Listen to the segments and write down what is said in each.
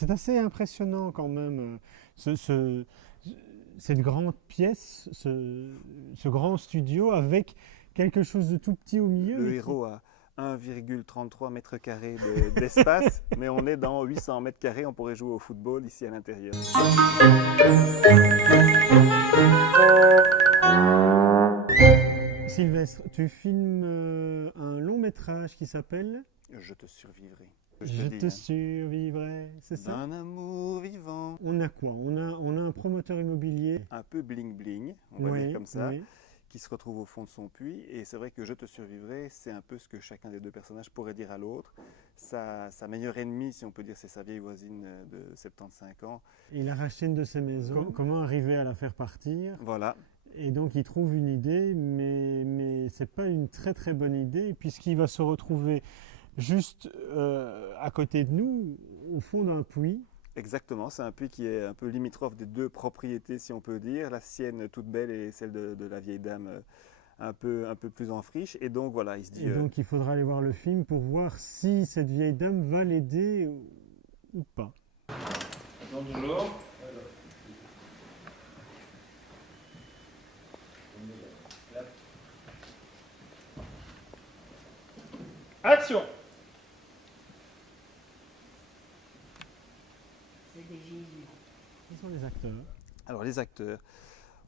C'est assez impressionnant quand même, cette grande pièce, ce grand studio avec quelque chose de tout petit au milieu. Le héros a 1,33 mètres carrés d'espace, mais on est dans 800 mètres carrés, on pourrait jouer au football ici à l'intérieur. Sylvestre, tu filmes un long métrage qui s'appelle Je te survivrai. Je te survivrai, c'est ça? D'un amour vivant. On a quoi? On a un promoteur immobilier. Un peu bling bling, on va dire comme ça, oui. qui se retrouve au fond de son puits. Et c'est vrai que Je te survivrai, c'est un peu ce que chacun des deux personnages pourrait dire à l'autre. Sa meilleure ennemie, si on peut dire, c'est sa vieille voisine de 75 ans. Il a racheté une de ses maisons. Comment arriver à la faire partir? Voilà. Et donc il trouve une idée, mais c'est pas une très très bonne idée, puisqu'il va se retrouver juste à côté de nous, au fond d'un puits. Exactement, c'est un puits qui est un peu limitrophe des deux propriétés, si on peut dire, la sienne toute belle et celle de la vieille dame un peu plus en friche. Et donc voilà, il se dit... Et donc il faudra aller voir le film pour voir si cette vieille dame va l'aider ou pas. Attends toujours. Action! Qui sont les acteurs? Alors les acteurs,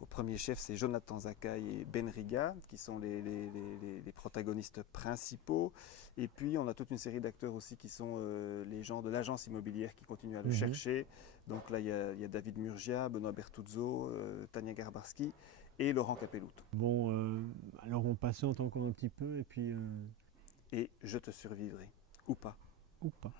au premier chef, c'est Jonathan Zakaï et Ben Riga, qui sont les protagonistes principaux. Et puis on a toute une série d'acteurs aussi qui sont les gens de l'agence immobilière qui continuent à le chercher. Donc là, il y a David Murgia, Benoît Bertuzzo, Tania Garbarski et Laurent Capellout. Bon, alors on patiente encore un petit peu et puis... Et Je te survivrai, ou pas. Ou pas.